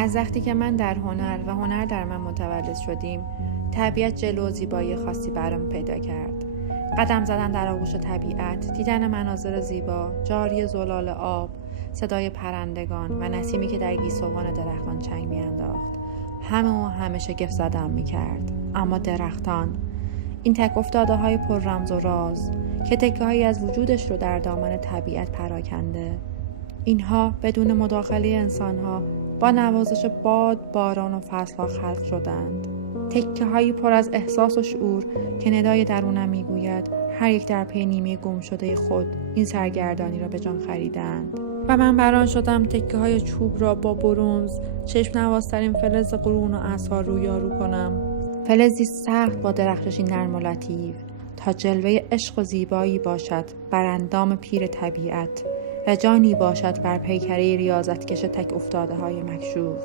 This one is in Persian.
از وقتی که من در هنر و هنر در من متولد شدیم، طبیعت جلو و زیبایی خاصی برام پیدا کرد. قدم زدن در آغوش طبیعت، دیدن مناظر زیبا، جاری زلال آب، صدای پرندگان و نسیمی که در گیسوان درختان چنگ میانداخت، همه شگفت زدم میکرد. اما درختان، این تک افتاده های پر رمز و راز که تکه هایی از وجودش رو در دامن طبیعت پراکنده، اینها بدون مداخله انسانها با نوازش باد، باران و فصلها خلق شدند. تکه هایی پر از احساس و شعور که ندای درونم میگوید هر یک در پی نیمه گم شده خود این سرگردانی را به جان خریدند. و من بران شدم تکه های چوب را با برنز، چشم نوازترین فلز قرون و اعصار رویارو کنم. فلزی سخت با درخششی نرم و لطیف تا جلوه عشق و زیبایی باشد بر اندام پیر طبیعت و جانی باشد بر پیکره ریاضتکش تک افتاده های مکشوف.